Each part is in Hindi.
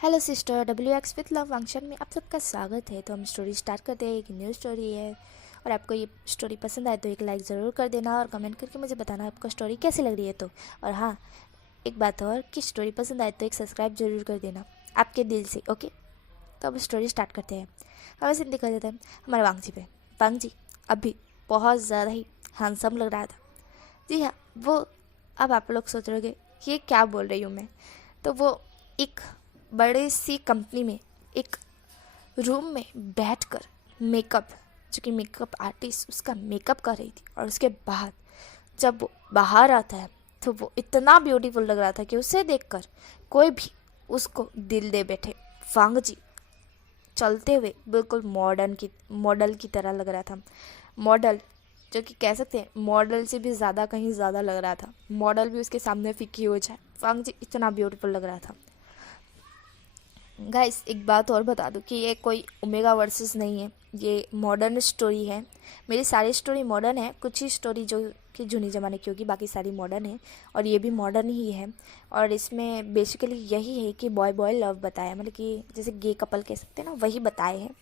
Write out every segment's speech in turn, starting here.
Hello sister, W x with love function में आप सबका स्वागत है। तो हम स्टोरी स्टार्ट करते हैं। एक न्यू स्टोरी है और आपको ये स्टोरी पसंद आए तो एक लाइक ज़रूर कर देना और कमेंट करके मुझे बताना आपको स्टोरी कैसी लग रही है। तो और हाँ, एक बात और कि स्टोरी पसंद आए तो एक सब्सक्राइब जरूर कर देना आपके दिल से। ओके, तो अब स्टोरी स्टार्ट करते हैं। हमें सिंह दिखा देता है हमारे वांगजी पे। वांगजी अभी बहुत ज़्यादा ही हैंडसम लग रहा था। जी हाँ, वो अब आप लोग सोच रहे कि ये क्या बोल रही हूँ मैं। तो वो एक बड़ी सी कंपनी में एक रूम में बैठकर मेकअप, जो कि मेकअप आर्टिस्ट उसका मेकअप कर रही थी, और उसके बाद जब वो बाहर आता है तो वो इतना ब्यूटीफुल लग रहा था कि उसे देखकर कोई भी उसको दिल दे बैठे। वांगजी चलते हुए बिल्कुल मॉडल की तरह लग रहा था। मॉडल, जो कि कह सकते हैं मॉडल से भी ज़्यादा कहीं ज़्यादा लग रहा था। मॉडल भी उसके सामने फीकी हो जाए, वांगजी इतना ब्यूटीफुल लग रहा था। गाइस, एक बात और बता दूं कि ये कोई ओमेगा वर्सेस नहीं है, ये मॉडर्न स्टोरी है। मेरी सारी स्टोरी मॉडर्न है, कुछ ही स्टोरी जो कि जूनी ज़माने की होगी, बाकी सारी मॉडर्न है। और ये भी मॉडर्न ही है। और इसमें बेसिकली यही है कि बॉय बॉय लव बताया, मतलब कि जैसे गे कपल कह सकते हैं ना, वही बताए हैं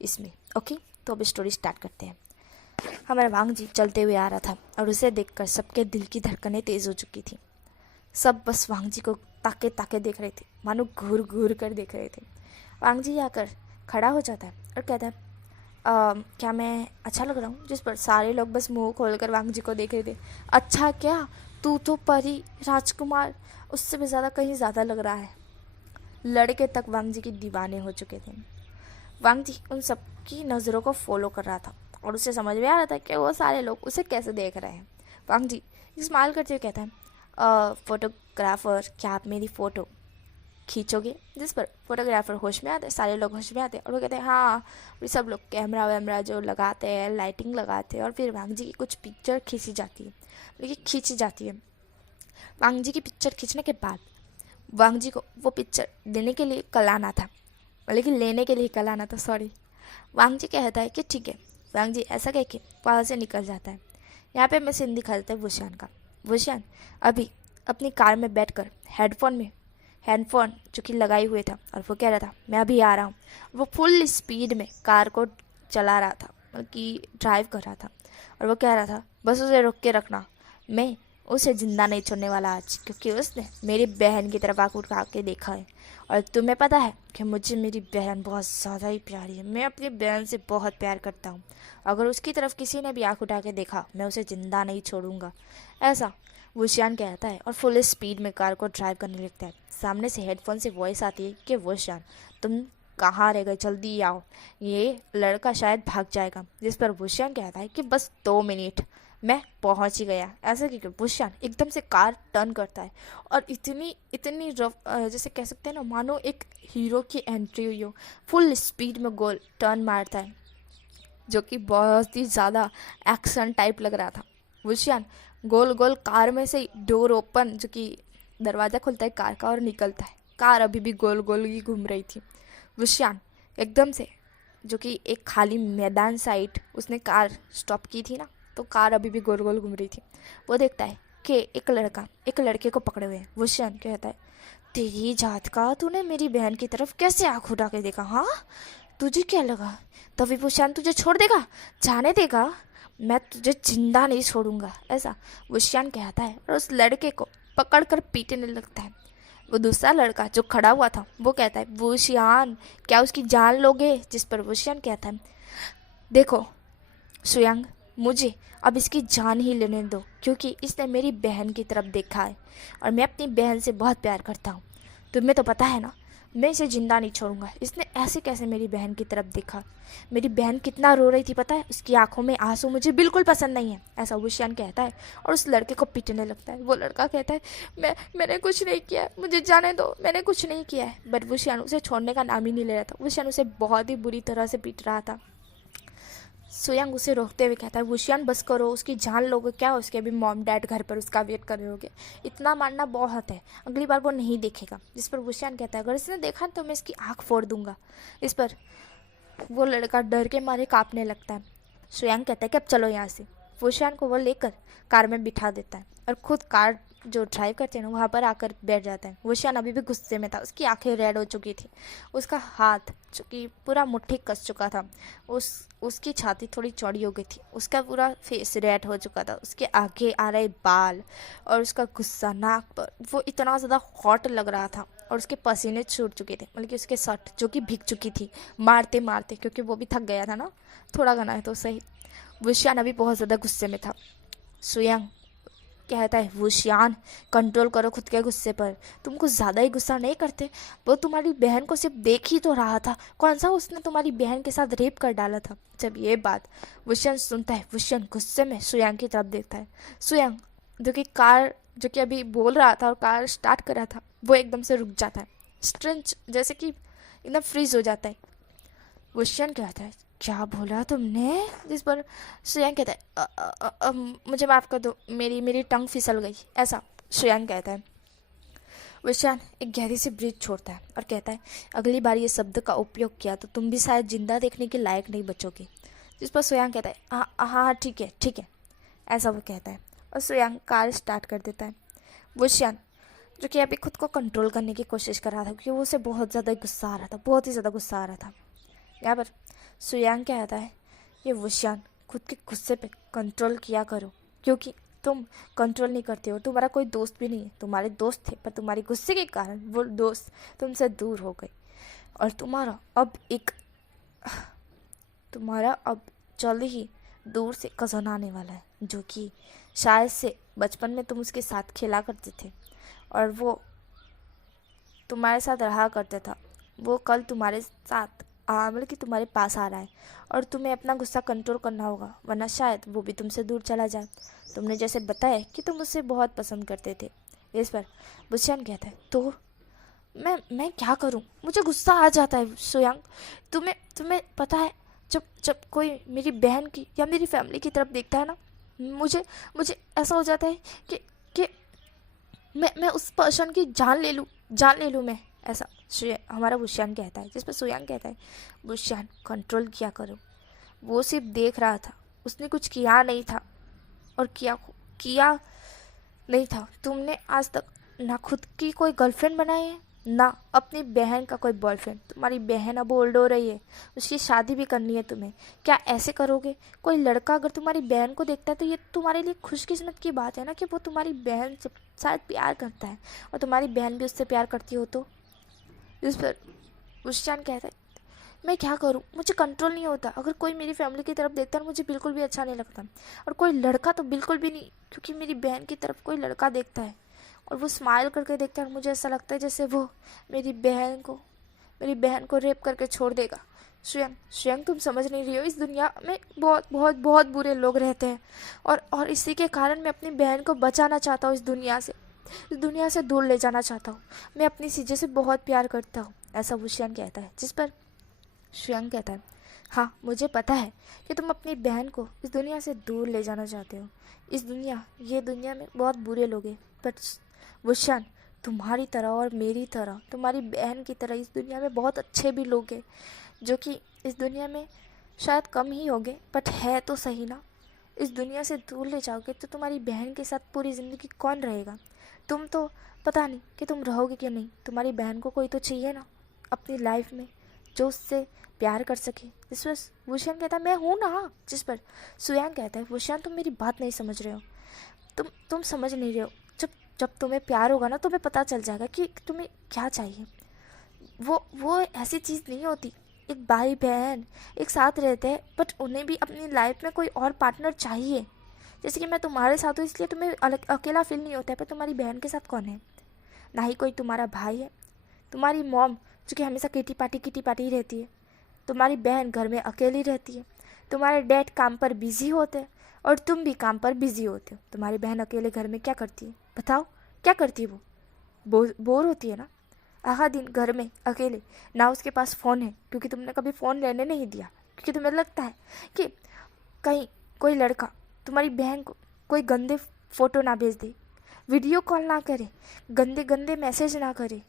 इसमें। ओके, तो अब स्टोरी स्टार्ट करते हैं। हमारा वांग जी चलते हुए आ रहा था और उसे देखकर सबके दिल की धड़कनें तेज़ हो चुकी थी। सब बस वांग जी को ताके ताके देख रहे थे, मानो घूर घूर कर देख रहे थे। वांग जी आकर खड़ा हो जाता है और कहता है, क्या मैं अच्छा लग रहा हूँ? जिस पर सारे लोग बस मुंह खोलकर वांग जी को देख रहे थे। अच्छा क्या, तू तो परी राजकुमार उससे भी ज़्यादा कहीं ज़्यादा लग रहा है। लड़के तक वांग जी की दीवाने हो चुके थे। वांग जी उन सबकी नज़रों को फॉलो कर रहा था और उसे समझ में आ रहा था कि वो सारे लोग उसे कैसे देख रहे हैं। वांग जी स्माइल करते हुए कहता है, फोटोग्राफर, क्या आप मेरी फ़ोटो खींचोगे? जिस पर फोटोग्राफर होश में आते, सारे लोग होश में आते और वो कहते हैं हाँ। फिर सब लोग कैमरा वैमरा जो लगाते हैं, लाइटिंग लगाते हैं, और फिर वांग जी की कुछ पिक्चर खींची जाती है, लेकिन खींची जाती है। वांग जी की पिक्चर खींचने के बाद वांग जी को वो पिक्चर देने के लिए कल आना था, लेकिन लेने के लिए कल आना था, सॉरी। वांग जी कहता है कि ठीक है। वांग जी ऐसा कह के वहाँ से निकल जाता है। यहाँ पे मैं सीन दिखा देता है वुशियान का। वुशियान अभी अपनी कार में बैठकर हेडफोन जो कि लगाए हुए था, और वो कह रहा था मैं अभी आ रहा हूँ। वो फुल स्पीड में कार को चला रहा था, मतलब कि ड्राइव कर रहा था, और वो कह रहा था बस उसे रोक के रखना, मैं उसे जिंदा नहीं छोड़ने वाला आज, क्योंकि उसने मेरी बहन की तरफ आंख उठा के देखा है। और तुम्हें पता है कि मुझे मेरी बहन बहुत ज़्यादा ही प्यारी है, मैं अपनी बहन से बहुत प्यार करता हूँ। अगर उसकी तरफ किसी ने भी आंख उठा के देखा, मैं उसे ज़िंदा नहीं छोड़ूंगा, ऐसा वुशियान कहता है और फुल स्पीड में कार को ड्राइव करने लगता है। सामने से हेडफोन से वॉइस आती है कि वुशियान, तुम कहाँ रह गए, जल्दी आओ, ये लड़का शायद भाग जाएगा। जिस पर वुशियान कहता है कि बस 2 मिनट, मैं पहुंच ही गया। ऐसा कि वुशियान एकदम से कार टर्न करता है और इतनी इतनी रफ, जैसे कह सकते हैं ना, मानो एक हीरो की एंट्री हुई हो। फुल स्पीड में गोल टर्न मारता है, जो कि बहुत ही ज़्यादा एक्शन टाइप लग रहा था। वुशियान गोल गोल कार में से डोर ओपन, जो कि दरवाज़ा खुलता है कार का और निकलता है। कार अभी भी गोल गोल ही घूम रही थी। वुशियान एकदम से, जो कि एक खाली मैदान साइड उसने कार स्टॉप की थी ना, तो कार अभी भी गोल गोल घूम रही थी। वो देखता है कि एक लड़का एक लड़के को पकड़े हुए है। वुशियान कहता है, तेरी जात का, तूने मेरी बहन की तरफ कैसे आँख उठा के देखा? हाँ, तुझे क्या लगा तभी वुशियान तुझे छोड़ देगा, जाने देगा? मैं तुझे जिंदा नहीं छोड़ूंगा, ऐसा वुशियान कहता है और उस लड़के को पकड़ कर पीटने लगता है। वो दूसरा लड़का जो खड़ा हुआ था वो कहता है, वुशियान क्या उसकी जान लोगे? जिस पर वुशियान कहता है, देखो सुयंग, मुझे अब इसकी जान ही लेने दो, क्योंकि इसने मेरी बहन की तरफ देखा है और मैं अपनी बहन से बहुत प्यार करता हूँ। तुम्हें तो पता है ना, मैं इसे जिंदा नहीं छोड़ूंगा। इसने ऐसे कैसे मेरी बहन की तरफ देखा? मेरी बहन कितना रो रही थी पता है, उसकी आंखों में आंसू मुझे बिल्कुल पसंद नहीं है, ऐसा वुशियान कहता है और उस लड़के को पीटने लगता है। वो लड़का कहता है, मैंने कुछ नहीं किया, मुझे जाने दो, मैंने कुछ नहीं किया है। बट वुशियान उसे छोड़ने का नाम ही नहीं ले रहा था। वुशियान उसे बहुत ही बुरी तरह से पीट रहा था। सुयंग उसे रोकते हुए कहता है, वुशियान बस करो, उसकी जान लोगे क्या? उसके भी मॉम डैड घर पर उसका वेट कर रहे होगे, इतना मानना बहुत है, अगली बार वो नहीं देखेगा। जिस पर वुशियान कहता है, अगर इसने देखा तो मैं इसकी आँख फोड़ दूंगा। इस पर वो लड़का डर के मारे कांपने लगता है। सुयंग कहता है कि अब चलो यहाँ से। वुशियान को वो लेकर कार में बिठा देता है और खुद कार जो ड्राइव करते हैं ना वहाँ पर आकर बैठ जाता है। वुशियान अभी भी गुस्से में था, उसकी आंखें रेड हो चुकी थी, उसका हाथ जो कि पूरा मुट्ठी कस चुका था, उसकी छाती थोड़ी चौड़ी हो गई थी, उसका पूरा फेस रेड हो चुका था, उसके आगे आ रहे बाल और उसका गुस्सा नाक पर वो इतना ज़्यादा हॉट लग रहा था, और उसके पसीने छूट चुके थे, मतलब कि उसके शर्ट जो कि भीग चुकी थी मारते मारते, क्योंकि वो भी थक गया था ना, थोड़ा गाना है तो सही। वुशियान अभी बहुत ज़्यादा गुस्से में था। सुयांग कहता है, वुशियान कंट्रोल करो खुद के गुस्से पर, तुम कुछ ज़्यादा ही गुस्सा नहीं करते? वो तुम्हारी बहन को सिर्फ देख ही तो रहा था, कौन सा उसने तुम्हारी बहन के साथ रेप कर डाला था? जब ये बात वुशियान सुनता है, वुशियान गुस्से में सुयांग की तरफ देखता है। सुयांग जो कि अभी बोल रहा था और कार स्टार्ट कर रहा था, वो एकदम से रुक जाता है, स्ट्रेंच जैसे कि एकदम फ्रीज हो जाता है। वुशियान कहता है, क्या बोला तुमने? जिस पर सुयांग कहता है, मुझे माफ़ कर दो, मेरी टंग फिसल गई, ऐसा सुयांग कहता है। वुशियान एक गहरी सी ब्रीथ छोड़ता है और कहता है, अगली बार ये शब्द का उपयोग किया तो तुम भी शायद जिंदा देखने के लायक नहीं बचोगे। जिस पर सुयांग कहता है, हाँ हाँ ठीक है ठीक है, ऐसा वो कहता है, और सुयांग कार स्टार्ट कर देता है। वुशियान जो कि अभी खुद को कंट्रोल करने की कोशिश कर रहा था, क्योंकि वो उसे बहुत ज़्यादा गुस्सा आ रहा था, बहुत ही ज़्यादा गुस्सा आ रहा था। यहाँ पर सुयांग कहता है, ये वुशियान खुद के गुस्से पे कंट्रोल किया करो, क्योंकि तुम कंट्रोल नहीं करते हो, तुम्हारा कोई दोस्त भी नहीं है, तुम्हारे दोस्त थे पर तुम्हारे गुस्से के कारण वो दोस्त तुमसे दूर हो गए, और तुम्हारा अब जल्द ही दूर से कज़न आने वाला है, जो कि शायद से बचपन में तुम उसके साथ खेला करते थे और वो तुम्हारे साथ रहा करता था, वो कल तुम्हारे साथ मतलब कि तुम्हारे पास आ रहा है, और तुम्हें अपना गुस्सा कंट्रोल करना होगा, वरना शायद वो भी तुमसे दूर चला जाए। तुमने जैसे बताया कि तुम उसे बहुत पसंद करते थे। इस पर वुशियान कहता है, तो मैं क्या करूं? मुझे गुस्सा आ जाता है सुयांग। तुम्हें पता है, जब कोई मेरी बहन की या मेरी फैमिली की तरफ देखता है ना, मुझे मुझे ऐसा हो जाता है कि मैं उस पर्सन की जान ले लूँ मैं, ऐसा हमारा वुशियान कहता है। जिस पर सुयांग कहता है, वुशियान कंट्रोल किया करो, वो सिर्फ देख रहा था, उसने कुछ किया नहीं था, और किया नहीं था। तुमने आज तक ना खुद की कोई गर्लफ्रेंड बनाई है, ना अपनी बहन का कोई बॉयफ्रेंड। तुम्हारी बहन अब ओल्ड हो रही है, उसकी शादी भी करनी है तुम्हें, क्या ऐसे करोगे? कोई लड़का अगर तुम्हारी बहन को देखता है तो ये तुम्हारे लिए खुशकिस्मत की बात है ना, कि वो तुम्हारी बहन से शायद प्यार करता है, और तुम्हारी बहन भी उससे प्यार करती हो। तो इस पर वुशियान कहता है, मैं क्या करूं, मुझे कंट्रोल नहीं होता। अगर कोई मेरी फैमिली की तरफ देखता है मुझे बिल्कुल भी अच्छा नहीं लगता, और कोई लड़का तो बिल्कुल भी नहीं, क्योंकि मेरी बहन की तरफ कोई लड़का देखता है और वो स्माइल करके देखता है, और मुझे ऐसा लगता है जैसे वो मेरी बहन को रेप करके छोड़ देगा। स्वयं तुम समझ नहीं रही हो, इस दुनिया में बहुत बहुत बहुत बुरे लोग रहते हैं, और इसी के कारण मैं अपनी बहन को बचाना चाहता हूँ, इस दुनिया से दूर ले जाना चाहता हूँ। मैं अपनी सीजे से बहुत प्यार करता हूँ, ऐसा वुशियान कहता है। जिस पर स्वयं कहता है, हाँ मुझे पता है कि तुम अपनी बहन को इस दुनिया से दूर ले जाना चाहते हो। ये दुनिया में बहुत बुरे लोग हैं, बट वुशियान तुम्हारी तरह और मेरी तरह, तुम्हारी बहन की तरह इस दुनिया में बहुत अच्छे भी लोग हैं, जो कि इस दुनिया में शायद कम ही होंगे, बट है तो सही ना। इस दुनिया से दूर ले जाओगे तो तुम्हारी बहन के साथ पूरी ज़िंदगी कौन रहेगा? तुम तो पता नहीं कि तुम रहोगे कि नहीं। तुम्हारी बहन को कोई तो चाहिए ना अपनी लाइफ में, जो उससे प्यार कर सके। जिस पर वुशियान कहता है, मैं हूँ ना। जिस पर सुयांग कहता है, वुशियान तुम मेरी बात नहीं समझ रहे हो, तुम समझ नहीं रहे हो। जब तुम्हें प्यार होगा ना, तुम्हें पता चल जाएगा कि तुम्हें क्या चाहिए। वो ऐसी चीज़ नहीं होती। एक भाई बहन एक साथ रहते हैं, बट उन्हें भी अपनी लाइफ में कोई और पार्टनर चाहिए। जैसे कि मैं तुम्हारे साथ हूँ, इसलिए तुम्हें अकेला फील नहीं होता है, पर तुम्हारी बहन के साथ कौन है? ना ही कोई तुम्हारा भाई है। तुम्हारी मॉम जो कि हमेशा किटी पार्टी ही रहती है। तुम्हारी बहन घर में अकेली रहती है। तुम्हारे डैड काम पर बिजी होते हैं और तुम भी काम पर बिजी होते हो। तुम्हारी बहन अकेले घर में क्या करती है बताओ? क्या करती है वो? बोर होती है ना, आधा दिन घर में अकेले। ना उसके पास फ़ोन है, क्योंकि तुमने कभी फ़ोन लेने नहीं दिया, क्योंकि तुम्हें लगता है कि कहीं कोई लड़का तुम्हारी बहन को कोई गंदे फ़ोटो ना भेज दे, वीडियो कॉल ना करे, गंदे गंदे मैसेज ना करे।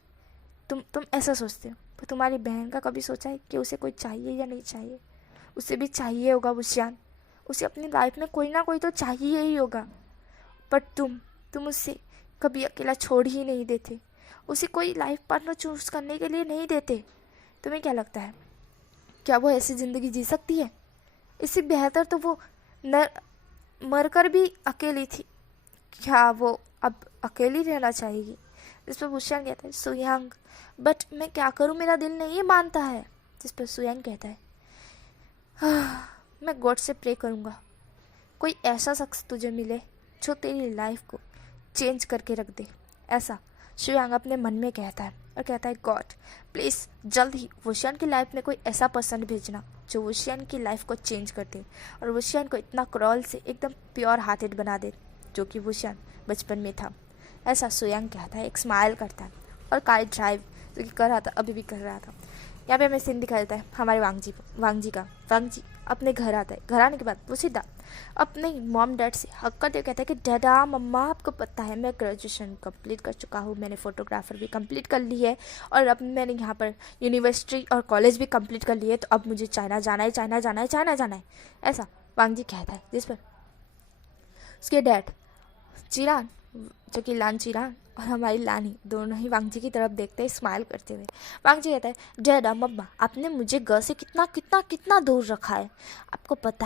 तुम ऐसा सोचते हो। पर तुम्हारी बहन का कभी सोचा है कि उसे कोई चाहिए या नहीं चाहिए? उसे भी चाहिए होगा वुशियान, उसे अपनी लाइफ में कोई ना कोई तो चाहिए ही होगा। बट तुम उससे कभी अकेला छोड़ ही नहीं देते, उसे कोई लाइफ पार्टनर चूज करने के लिए नहीं देते। तुम्हें क्या लगता है, क्या वो ऐसी ज़िंदगी जी सकती है? इससे बेहतर तो वो न मरकर भी अकेली थी। क्या वो अब अकेली रहना चाहेगी? जिस पर वुशियान कहता है सुयांग, बट मैं क्या करूं, मेरा दिल नहीं मानता है। जिस पर सुयांग कहता है मैं गॉड से प्रे करूंगा कोई ऐसा शख्स तुझे मिले जो तेरी लाइफ को चेंज करके रख दे। ऐसा सुयांग अपने मन में कहता है और कहता है गॉड प्लीज़ जल्द ही वुशियान की लाइफ में कोई ऐसा पर्सन भेजना जो वुशियान की लाइफ को चेंज कर दे और वुशियान को इतना क्रॉल से एकदम प्योर हार्टेड बना दे जो कि वुशियान बचपन में था। ऐसा सुयांग कहता है, एक स्माइल करता है और कार ड्राइव जो कि कर रहा था, अभी भी कर रहा था। यहाँ पे हमें सीन दिखाया जाता है हमारे वांग जी अपने घर आता है। घर आने के बाद वो सीधा अपने मॉम डैड से हक करते हुए कहता है कि डैडा मम्मा आपको पता है मैं ग्रेजुएशन कंप्लीट कर चुका हूँ, मैंने फोटोग्राफर भी कंप्लीट कर ली है और अब मैंने यहाँ पर यूनिवर्सिटी और कॉलेज भी कंप्लीट कर ली है, तो अब मुझे चाइना जाना है। ऐसा वांग जी कहता है। जिस पर उसके डैड चिरान जो कि लान चिरान और हमारी लानी दोनों ही वांग जी की तरफ देखते हैं स्माइल करते हुए। वांग जी कहता है डैडा मम्मा आपने मुझे घर से कितना कितना कितना दूर रखा है, आपको पता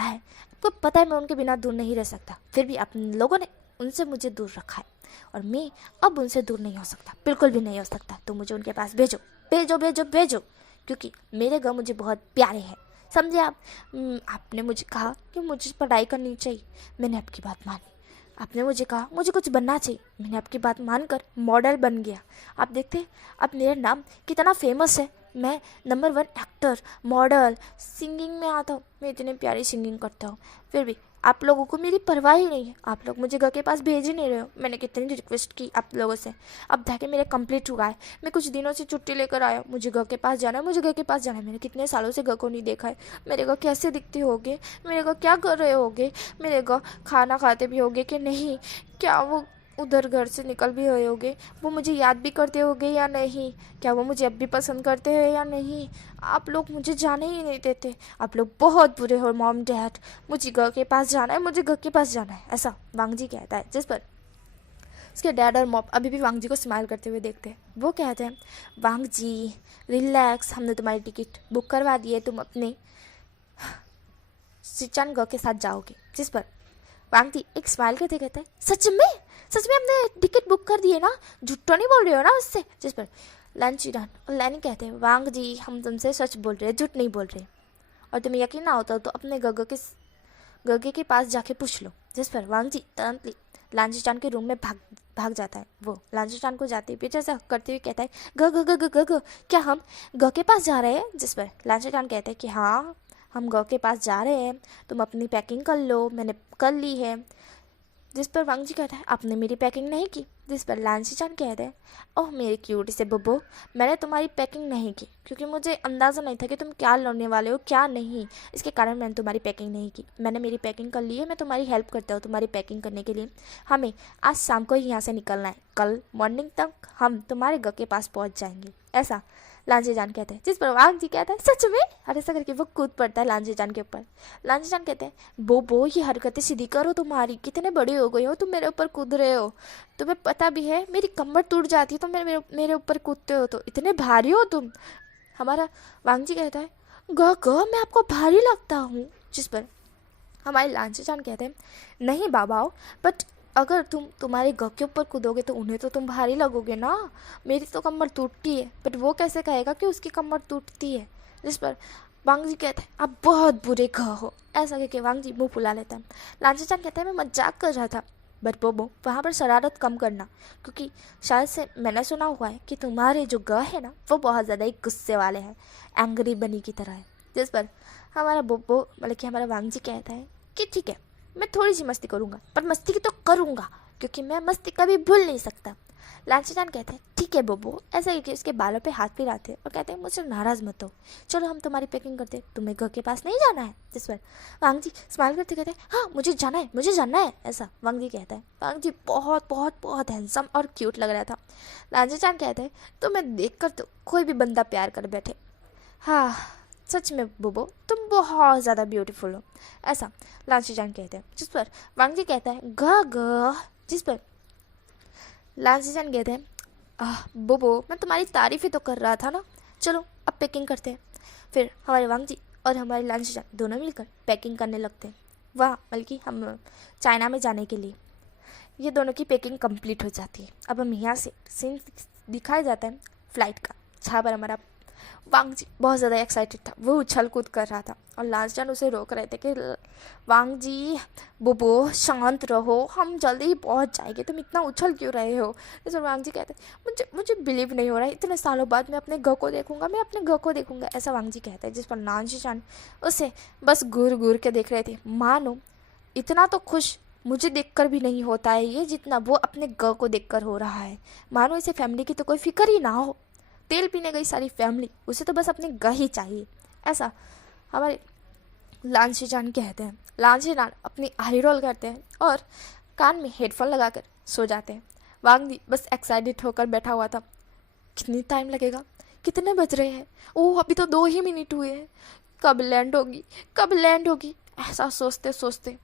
है मैं उनके बिना दूर नहीं रह सकता, फिर भी आप लोगों ने उनसे मुझे दूर रखा है और मैं अब उनसे दूर नहीं हो सकता, बिल्कुल भी नहीं हो सकता। तो मुझे उनके पास भेजो भेजो भेजो भेजो, क्योंकि मेरे घर मुझे बहुत प्यारे हैं, समझे आप? आपने मुझे कहा कि मुझे पढ़ाई करनी चाहिए, मैंने आपकी बात मानी। आपने मुझे कहा मुझे कुछ बनना चाहिए, मैंने आपकी बात मानकर मॉडल बन गया। आप देखते हैं अब मेरा नाम कितना फेमस है, मैं नंबर 1 एक्टर मॉडल सिंगिंग में आता हूँ, मैं इतनी प्यारी सिंगिंग करता हूँ, फिर भी आप लोगों को मेरी परवाह ही नहीं है, आप लोग मुझे घर के पास भेज ही नहीं रहे हो। मैंने कितनी रिक्वेस्ट की आप लोगों से, अब जाके मेरे कंप्लीट हुआ है, मैं कुछ दिनों से छुट्टी लेकर आया, मुझे घर के पास जाना है, मैंने कितने सालों से घर को नहीं देखा है, मेरे घर कैसे दिखते होगे, मेरे घर क्या कर रहे होगे, मेरे घर खाना खाते भी होगे कि नहीं, क्या वो उधर घर से निकल भी रहे होगे, वो मुझे याद भी करते होगे या नहीं, क्या वो मुझे अब भी पसंद करते हैं या नहीं, आप लोग मुझे जाने ही नहीं देते, आप लोग बहुत बुरे हो मॉम डैड, मुझे घर के पास जाना है, ऐसा वांग जी कहता है। जिस पर उसके डैड और मॉम अभी भी वांग जी को स्माइल करते हुए देखते हैं। वो कहते हैं वांग जी रिलैक्स, हमने तुम्हारी टिकट बुक करवा दी है, तुम अपने सिचान घर के साथ जाओगे। जिस पर वांग जी एक स्माइल करते कहते हैं सच में हमने टिकट बुक कर दी है ना, झूठ तो नहीं बोल रहे हो ना उससे? जिस पर लान चिरान और लैनी कहते हैं वांग जी हम तुमसे सच बोल रहे हैं, झूठ नहीं बोल रहे, और तुम्हें यकीन ना होता तो अपने गगे के पास जाके पूछ लो। जिस पर वांग जी तुरंत लांची चान के रूम में भाग जाता है। वो लांची चान को जाते ही पीछे से हक करते हुए कहता है ग क्या हम ग के पास जा रहे हैं? जिस पर लांची चान कहते हैं कि हाँ हम ग के पास जा रहे हैं, तुम अपनी पैकिंग कर लो, मैंने कर ली है। जिस पर वांग जी कहता है आपने मेरी पैकिंग नहीं की। जिस पर लांची चान कहते हैं ओह मेरे क्यूटी से बब्बो, मैंने तुम्हारी पैकिंग नहीं की क्योंकि मुझे अंदाज़ा नहीं था कि तुम क्या लाने वाले हो क्या नहीं, इसके कारण मैंने तुम्हारी पैकिंग नहीं की। मैंने मेरी पैकिंग कर ली है, मैं तुम्हारी हेल्प करता हूँ तुम्हारी पैकिंग करने के लिए। हमें आज शाम को ही यहाँ से निकलना है, कल मॉर्निंग तक हम तुम्हारे घर के पास पहुँच जाएंगे, ऐसा लांजी जान कहते हैं। जिस पर वांग जी कहता है सच में, और ऐसा करके वो कूद पड़ता है लांजी जान के ऊपर। लांजी जान कहते हैं बो ये हरकतें सीधी करो, तुम्हारी कितने बड़ी हो गई हो, तुम मेरे ऊपर कूद रहे हो, तुम्हें पता भी है मेरी कमर टूट जाती है तो मेरे ऊपर कूदते हो, तो इतने भारी हो तुम। हमारा वांग जी कहता है ग मैं आपको भारी लगता हूँ। जिस पर हमारे लांजी जान कहते हैं नहीं बाबाओ, बट अगर तुम तुम्हारे घर के ऊपर कूदोगे तो उन्हें तो तुम भारी लगोगे ना, मेरी तो कमर टूटती है, बट वो कैसे कहेगा कि उसकी कमर टूटती है। जिस पर वांग जी कहते हैं आप बहुत बुरे घ हो, ऐसा कहकर वांग जी मुँह फुला लेता है। लांची चान कहता है मैं मजाक कर रहा था, बट बोबो वहाँ पर शरारत कम करना, क्योंकि शायद से मैंने सुना हुआ है कि तुम्हारे जो ग है ना वो बहुत ज़्यादा ही गुस्से वाले हैं, एंग्री बनी की तरह है। जिस पर हमारा बोबो मतलब कि हमारा वांग जी कहता है कि ठीक है मैं थोड़ी सी मस्ती करूँगा, पर मस्ती की तो करूँगा क्योंकि मैं मस्ती कभी भूल नहीं सकता। लांची चान कहते हैं ठीक है बोबो, ऐसा ही कि उसके बालों पे हाथ फिराते और कहते हैं मुझसे नाराज़ मत हो, चलो हम तुम्हारी पैकिंग करते, तुम्हें घर के पास नहीं जाना है। जिस पर वांग जी स्माइल करते कहते हैं हाँ मुझे जाना है, ऐसा वांग जी कहता है। वांग जी बहुत बहुत बहुत हैंडसम और क्यूट लग रहा था। लांची चान कहते हैं तुम्हें देख कर तो कोई भी बंदा प्यार कर बैठे, हाँ सच में बोबो तुम बहुत ज़्यादा ब्यूटीफुल हो, ऐसा लांची चान कहते हैं। जिस पर वांग जी कहता है ग जिस पर लांसीचंद कहते हैं, बोबो मैं तुम्हारी तारीफ ही तो कर रहा था ना, चलो अब पैकिंग करते हैं। फिर हमारे वांग जी और हमारे लांसीचंद दोनों मिलकर पैकिंग करने लगते हैं, वाह बल्कि हम चाइना में जाने के लिए। ये दोनों की पैकिंग कंप्लीट हो जाती है। अब हम यहाँ से सीन दिखाया जाता है फ्लाइट का, जहाँ पर हमारा वांग जी बहुत ज़्यादा एक्साइटेड था, वो उछल कूद कर रहा था और लांसीचंद उसे रोक रहे थे कि वांग जी बोबो शांत रहो, हम जल्दी ही पहुंच जाएंगे, तुम इतना उछल क्यों रहे हो। जैसे वांग जी कहते हैं, मुझे मुझे बिलीव नहीं हो रहा है, इतने सालों बाद मैं अपने घर को देखूंगा, मैं अपने घर को देखूंगा, ऐसा वांग जी कहता है। जिस पर लांसीचंद उसे बस घूर घूर के देख रहे थे, मानो इतना तो खुश मुझे देखकर भी नहीं होता है ये जितना वो अपने घर को देखकर हो रहा है, मानो इसे फैमिली की तो कोई फिक्र ही ना हो। तेल पीने गई सारी फैमिली, उसे तो बस अपने घर ही चाहिए, ऐसा हमारे लांसीचंद कहते हैं। लांसीचंद अपनी आई रोल करते हैं और कान में हेडफोन लगाकर सो जाते हैं। वांग जी बस एक्साइटेड होकर बैठा हुआ था, कितनी टाइम लगेगा, कितने बज रहे हैं, ओह अभी तो 2 ही मिनट हुए हैं, कब लैंड होगी, कब लैंड होगी, ऐसा सोचते सोचते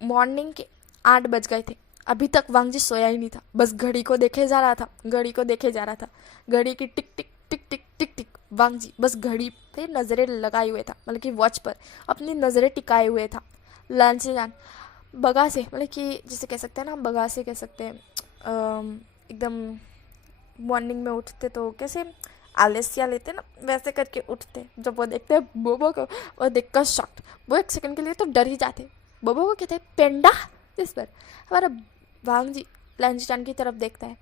मॉर्निंग के 8 बज गए थे। अभी तक वांग जी सोया ही नहीं था, बस घड़ी को देखे जा रहा था, घड़ी को देखे जा रहा था, घड़ी की टिक टिक टिक टिक टिक टिक। वांग जी बस घड़ी पे नज़रें लगाए हुए था, मतलब कि वॉच पर अपनी नज़रें टिकाए हुए था। लांसीचंद बगा से, मतलब कि जिसे कह सकते हैं ना, हम बगा से कह सकते हैं, एकदम मॉर्निंग में उठते तो कैसे आलस्य लेते ना, वैसे करके उठते। जब वो देखते हैं बोबो को, वो देखकर शॉक्ड, वो एक सेकंड के लिए तो डर ही जाते। बोबो को कहते हैं पेंडा। इस पर हमारा वांग जी लांसीचंद की तरफ देखता है,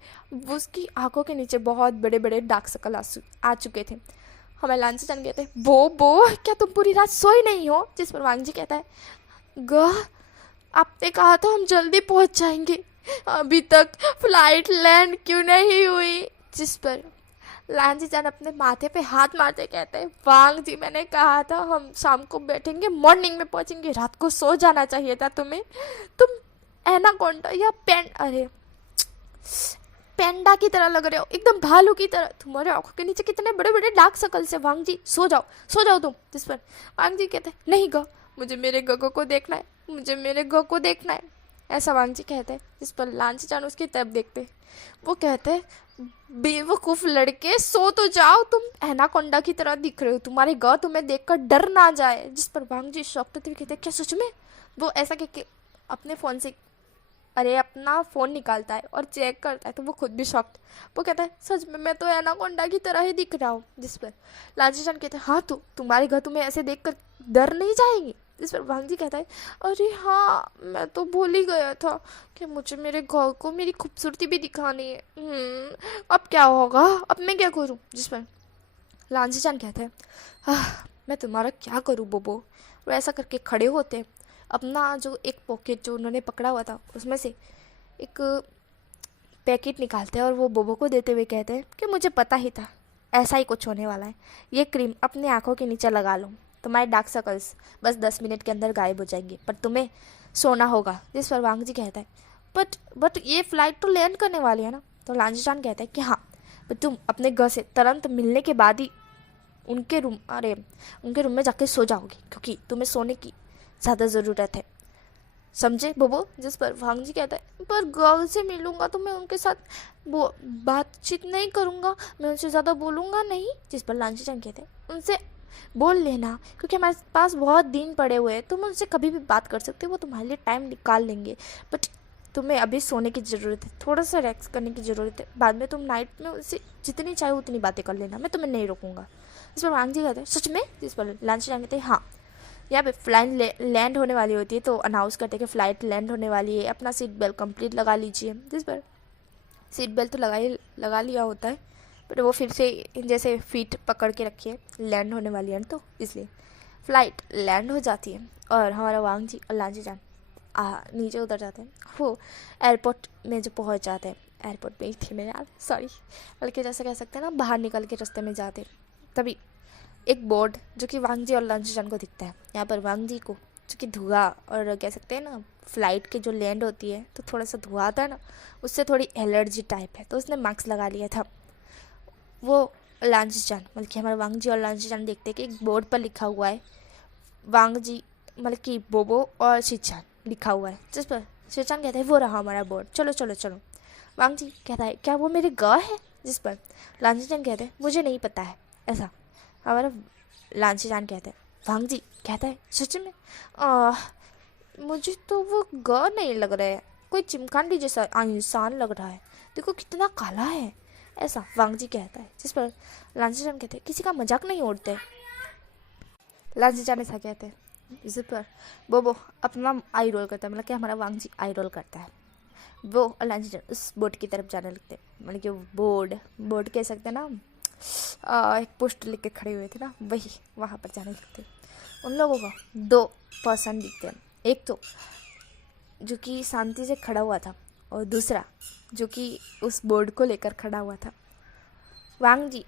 उसकी आंखों के नीचे बहुत बड़े बड़े डार्क सर्कल आ चुके थे। हमें लांसीचंद कहते हैं बोबो क्या तुम पूरी रात सोई नहीं हो। जिस पर वांग जी कहता है, गह आपने कहा था हम जल्दी पहुंच जाएंगे, अभी तक फ्लाइट लैंड क्यों नहीं हुई। जिस पर लांसीचंद अपने माथे पे हाथ मारते कहते हैं, वांग जी मैंने कहा था हम शाम को बैठेंगे, मॉर्निंग में पहुंचेंगे, रात को सो जाना चाहिए था तुम्हें, तुम एनाकोंडा या अरे पेंडा की तरह लग रहे हो, एकदम भालू की तरह, तुम्हारे आंखों के नीचे कितने बड़े बड़े डार्क सर्कल्स है, वांग जी सो जाओ तुम। जिस पर वांग जी कहते हैं, नहीं गा, मुझे मेरे गगो को देखना है, मुझे मेरे गो को देखना है, ऐसा वांग जी कहते हैं। जिस पर लांसीचंद उसकी तरफ देखते, वो कहते हैं बेवकूफ लड़के सो तो जाओ, तुम एनाकोंडा की तरह दिख रहे हो, तुम्हारे गौ तुम्हें देखकर डर ना जाए। जिस पर वांग जी शॉक्ड होते हुए कहते हैं, क्या सच में। वो ऐसा कह अपने फ़ोन से अपना फ़ोन निकालता है और चेक करता है, तो वो खुद भी शॉक्ड, वो कहता है सच में मैं तो एनाकोंडा की तरह ही दिख रहा हूँ। जिस पर लांसीचंद कहते हैं, हाँ तो तुम्हारे घर तुम्हें ऐसे देखकर डर नहीं जाएंगे। जिस पर वांग जी कहता है, अरे हाँ मैं तो भूल ही गया था कि मुझे मेरे घर को मेरी खूबसूरती भी दिखानी है, अब क्या होगा, अब मैं क्या करूँ। जिस पर लांसीचंद कहते हैं, मैं तुम्हारा क्या करूँ बोबो। वो ऐसा करके खड़े होते हैं, अपना जो एक पॉकेट जो उन्होंने पकड़ा हुआ था उसमें से एक पैकेट निकालते हैं और वो बोबो को देते हुए कहते हैं कि मुझे पता ही था ऐसा ही कुछ होने वाला है, ये क्रीम अपनी आंखों के नीचे लगा लो, तुम्हारे डार्क सर्कल्स बस 10 मिनट के अंदर गायब हो जाएंगे, पर तुम्हें सोना होगा। जिस पर वांग जी कहता है, बट ये फ्लाइट तो लैंड करने वाली है ना। तो लांसीचंद कहता है कि हाँ, बट तुम अपने घर से तुरंत मिलने के बाद ही उनके रूम में जाके सो जाओगी, क्योंकि तुम्हें सोने की ज़्यादा ज़रूरत है, समझे बोबो। जिस पर वांग जी कहता है, पर गर्ल से मिलूंगा तो मैं उनके साथ वो बातचीत नहीं करूँगा, मैं उनसे ज़्यादा बोलूँगा नहीं। जिस पर लांसीचंद कहते हैं, उनसे बोल लेना, क्योंकि हमारे पास बहुत दिन पड़े हुए हैं, तुम उनसे कभी भी बात कर सकते हो, वो तुम्हारे लिए टाइम निकाल लेंगे, बट तुम्हें अभी सोने की ज़रूरत है, थोड़ा सा रिलैक्स करने की ज़रूरत है, बाद में तुम नाइट में उनसे जितनी चाहे उतनी बातें कर लेना, मैं तुम्हें नहीं रोकूंगा। इस पर वांग जी कहते हैं, सच में। जिस पर लांसीचंद कहते हैं, हाँ यहाँ पे फ्लाइट लैंड होने वाली होती है तो अनाउंस करते हैं कि फ़्लाइट लैंड होने वाली है, अपना सीट बेल्ट कंप्लीट लगा लीजिए। जिस पर सीट बेल्ट तो लगा लिया होता है, पर वो फिर से जैसे फीट पकड़ के रखिए, लैंड होने वाली है तो इसलिए फ़्लाइट लैंड हो जाती है और हमारा वांग जी और लांसीचंद नीचे उतर जाते हैं। वो एयरपोर्ट में जो पहुंच जाते हैं, एयरपोर्ट में ही थी मैं यार, सॉरी, बल्कि जैसे कह सकते हैं ना, बाहर निकल के रास्ते में जाते तभी एक बोर्ड जो कि वांग जी और लांसीचंद को दिखता है। यहाँ पर वांग जी को जो कि धुआं और कह सकते हैं ना, फ़्लाइट के जो लैंड होती है तो थोड़ा सा धुआं आता है ना, उससे थोड़ी एलर्जी टाइप है, तो उसने मास्क लगा लिया था। वो लांसीचंद मतलब कि हमारे वांग जी और लांसीचंद देखते हैं कि एक बोर्ड पर लिखा हुआ है वांग जी मतलब कि बोबो और शिचान लिखा हुआ है। जिस पर शिचान कहते हैं, वो रहा हमारा बोर्ड, चलो चलो चलो। वांग जी कहता है क्या वो मेरे ग है? जिस पर लांची चान कहते हैं मुझे नहीं पता है। ऐसा हमारा लांची चान कहते हैं। वांग जी कहता है सच में? आ, मुझे तो वो ग नहीं लग रहा है, कोई चिमकांडी जैसा इंसान लग रहा है, देखो कितना काला है। ऐसा वांग जी कहता है। जिस पर लांची चान कहते हैं किसी का मजाक नहीं उड़ते। लांची चान ऐसा कहते हैं। इस पर वो अपना आई रोल करता है, मतलब कि हमारा वांग जी आई रोल करता है। वो लांची चान उस बोर्ड की तरफ जाने लगते हैं, मतलब कि बोर्ड कह सकते हैं ना, एक पोस्टर लिख के खड़े हुए थे ना, वही वहाँ पर जाने लगते हैं। उन लोगों को दो पर्सन दिखते हैं, एक तो जो कि शांति से खड़ा हुआ था और दूसरा जो कि उस बोर्ड को लेकर खड़ा हुआ था। वांग जी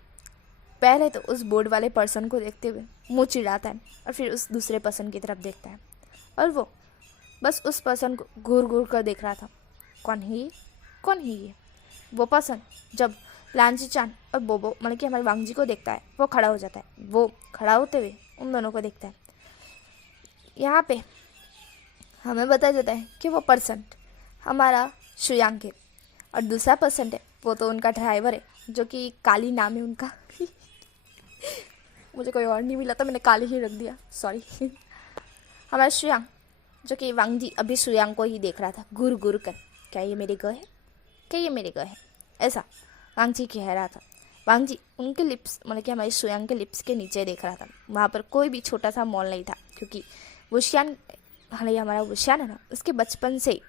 पहले तो उस बोर्ड वाले पर्सन को देखते हुए मुंह चिढ़ाता है और फिर उस दूसरे पर्सन की तरफ देखता है और वो बस उस पर्सन को घूर घूर कर देख रहा था। कौन है ये, कौन है ये? वो पर्सन जब लांची चान और बोबो मतलब कि हमारे वांग जी को देखता है, वो खड़ा हो जाता है। वो खड़ा होते हुए उन दोनों को देखता है। यहाँ पे हमें बताया जाता है कि वो पर्सन हमारा शुयांग है और दूसरा पर्सन है वो तो उनका ड्राइवर है, जो कि काली नाम है उनका। मुझे कोई और नहीं मिला तो मैंने काली ही रख दिया, सॉरी। हमारा शुयांग जो कि वांग जी अभी शुयांग को ही देख रहा था घूर घूर कर, क्या ये मेरे ग है, क्या ये मेरे ग है? ऐसा वांग जी कह रहा था। वांग जी उनके लिप्स मतलब कि हमारे शुयांग के लिप्स के नीचे देख रहा था। वहाँ पर कोई भी छोटा सा मॉल नहीं था, क्योंकि वुशियान हमारा वुशियान है ना, उसके बचपन से ही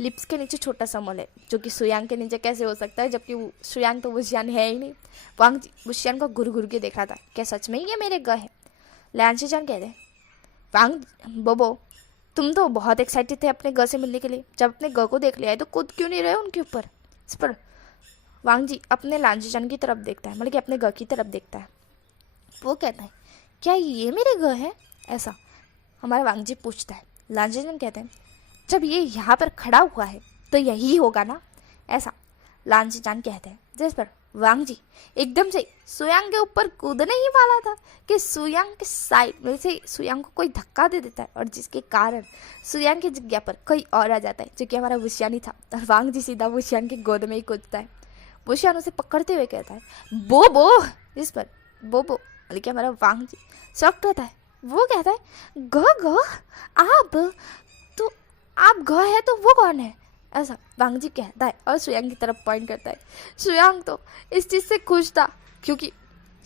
लिप्स के नीचे छोटा सा मॉल है, जो कि शुयांग के नीचे कैसे हो सकता है, जबकि वो शुयांग तो वुशियान है ही नहीं। वांग जी वुशियान को घुर घुर के देख रहा था, क्या सच में ये मेरे ग है? लांची चान कहते हैं वांग बोबो तुम तो बहुत एक्साइटेड थे अपने ग से मिलने के लिए, जब अपने ग को देख लिया है तो कूद क्यों नहीं रहे उनके ऊपर? इस पर वांग जी अपने लांची चान की तरफ देखता है, मतलब कि अपने ग की तरफ देखता है। वो कहता है क्या ये मेरे ग है? ऐसा हमारा वांग जी पूछता है। लांची चान कहते हैं जब ये यहाँ पर खड़ा हुआ है तो यही होगा ना? ऐसा लांची चान कहते हैं। जिस पर वांग जी एकदम से सुयांग के ऊपर कूदने ही वाला था कि सुयांग के साइड में से सुयांग को कोई धक्का दे देता है, और जिसके कारण सुयांग की जगह पर कोई और आ जाता है, जो कि हमारा वुशियान ही था। और वांग जी सीधा वुशियान की गोद में ही कूदता है। वुशियान उसे पकड़ते हुए कहता है बोबो। जिस पर बोबो मतलब कि हमारा वांग जी शॉक्ड होता है। वो कहता है ग आप तो आप ग है तो वो कौन है? ऐसा वांग जी कहता है और सुयांग की तरफ पॉइंट करता है। सुयांग तो इस चीज़ से खुश था, क्योंकि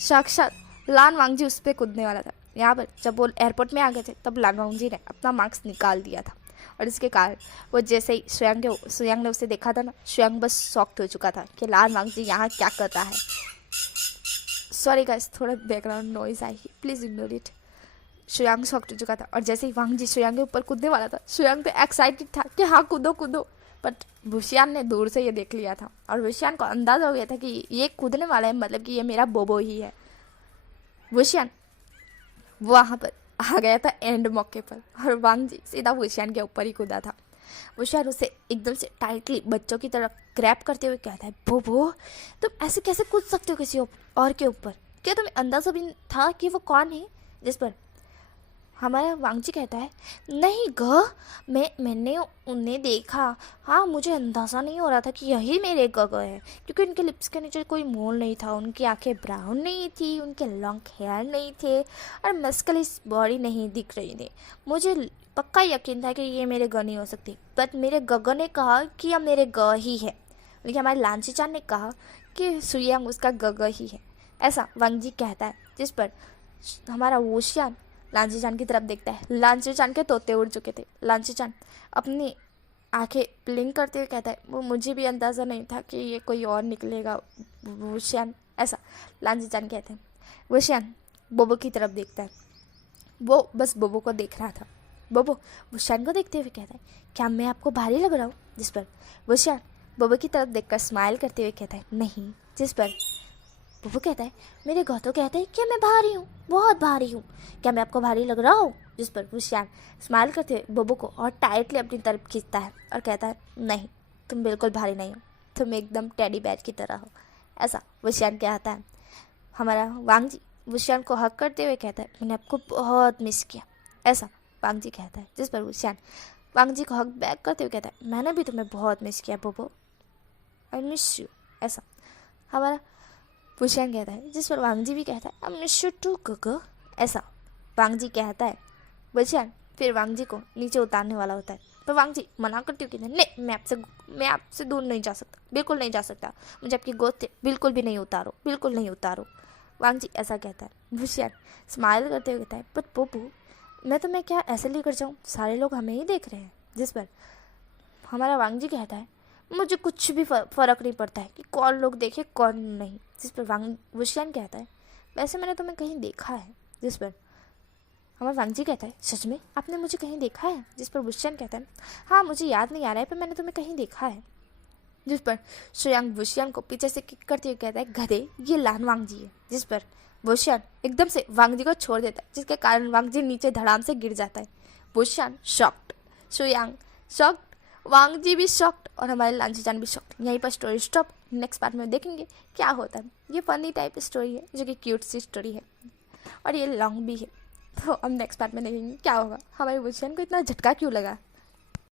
साक्षात लान वांग जी उस पर कूदने वाला था। यहाँ पर जब वो एयरपोर्ट में आ गए थे तब लान वांग जी ने अपना मार्क्स निकाल दिया था, और इसके कारण वो जैसे ही सुयांग ने उसे देखा था ना, सुयांग बस शॉक्ड हो चुका था कि लान वांग जी यहाँ क्या करता है। सॉरी गाइस, थोड़ा बैकग्राउंड नॉइज आई, please ignore it. Suyang shocked हो चुका था, और जैसे ही वांग जी सुयांग के ऊपर कूदने वाला था, सुयांग तो एक्साइटेड था कि हाँ कूदो कूदो। बट वुशियान ने दूर से ये देख लिया था, और वुशियान को अंदाजा हो गया था कि ये कूदने वाला है, मतलब कि ये मेरा बोबो ही है। वुशियान वहाँ पर आ गया था एंड मौके पर, और वांग जी सीधा वुशियान के ऊपर ही कूदा था। वुशियान उसे एकदम से टाइटली बच्चों की तरफ ग्रैप करते हुए कहता है बोबो तुम ऐसे कैसे कूद सकते हो किसी और के ऊपर? क्या तुम्हें अंदाजा भी था कि वो कौन है? जिस पर हमारा वांग जी कहता है नहीं ग मैंने उन्हें देखा, हाँ मुझे अंदाज़ा नहीं हो रहा था कि यही मेरे ग है, क्योंकि उनके लिप्स के नीचे कोई मोल नहीं था, उनकी आंखें ब्राउन नहीं थी, उनके लॉन्ग हेयर नहीं थे, और मस्कुलस बॉडी नहीं दिख रही थी। मुझे पक्का यकीन था कि ये मेरे ग नहीं हो सकती, बट मेरे गग ने कहा कि यह मेरे ग ही है, लेकिन हमारे लांची चान ने कहा कि सुयांग उसका गग ही है। ऐसा वांग जी कहता है। जिस पर हमारा वुशियान लांची चान की तरफ देखता है। लांची चान के तोते उड़ चुके थे। लांची चान अपनी आंखें ब्लिंक करते हुए कहता है वो मुझे भी अंदाज़ा नहीं था कि ये कोई और निकलेगा वुशियान। ऐसा लांची चान कहते हैं। वुशियान बोबो की तरफ देखता है, वो बस बोबो को देख रहा था। बोबो वुशियान को देखते हुए कहता है क्या मैं आपको भारी लग रहा हूँ? जिस पर वुशियान बोबो की तरफ देखकर स्माइल करते हुए कहता है नहीं। जिस पर वो कहता है मेरे गौ तो कहते हैं कि मैं भारी हूँ, बहुत भारी हूँ, क्या मैं आपको भारी लग रहा हूँ? जिस पर वुशियान स्माइल करते हुए बोबो को और टाइटली अपनी तरफ खींचता है और कहता है नहीं तुम बिल्कुल भारी नहीं हो, तुम एकदम टेडी बेयर की तरह हो। ऐसा वुशियान कहता है। हमारा वांग जी वुशियान को हक करते हुए कहता है मैंने आपको बहुत मिस किया। ऐसा वांग जी कहता है। जिस पर वुशियान वांग जी को हक बैक करते हुए कहता है मैंने भी तुम्हें बहुत मिस किया बोबो। आई मिस यू, ऐसा हमारा वुशियान कहता है, जिस पर वांग जी भी कहता है I miss you too Kuku, ऐसा वांग जी कहता है। वुशियान फिर वांग जी को नीचे उतारने वाला होता है, पर वांग जी मना करती हूँ कि नहीं, मैं आपसे दूर नहीं जा सकता, बिल्कुल नहीं जा सकता, मुझे आपकी गोद से बिल्कुल भी नहीं उतारो, बिल्कुल नहीं उतारो। वांग जी ऐसा कहता है। वुशियान स्माइल करते हुए कहता है, बट पोपू मैं तुम्हें क्या ऐसे लेकर जाऊँ, सारे लोग हमें ही देख रहे हैं। जिस पर हमारा वांग जी कहता है, मुझे कुछ भी फ़र्क नहीं पड़ता है कि कौन लोग देखे कौन नहीं। जिस पर वुशियान कहता है, वैसे मैंने तुम्हें कहीं देखा है। जिस पर हमारा वांग जी कहता है, सच में आपने मुझे कहीं देखा है। जिस पर वुशियान कहता है, हाँ मुझे याद नहीं आ रहा है, पर मैंने तुम्हें कहीं देखा है। जिस पर शुयांग वुशियान को पीछे से किक करते हुए कहता है, गधे ये लान वांग जी है। जिस पर वुशियान एकदम से वांग जी को छोड़ देता है, जिसके कारण वांग जी नीचे धड़ाम से गिर जाता है। वुशियान शॉक्ड, शुयांग शॉक्ड, वांग जी भी शॉक्ड और हमारे लांजीजान भी शॉक्ड। यहीं पर स्टोरी स्टॉप। नेक्स्ट पार्ट में देखेंगे क्या होता है। ये फनी टाइप स्टोरी है, जो कि क्यूट सी स्टोरी है और ये लॉन्ग भी है, तो अब नेक्स्ट पार्ट में देखेंगे क्या होगा, हमारे वुशियान को इतना झटका क्यों लगा।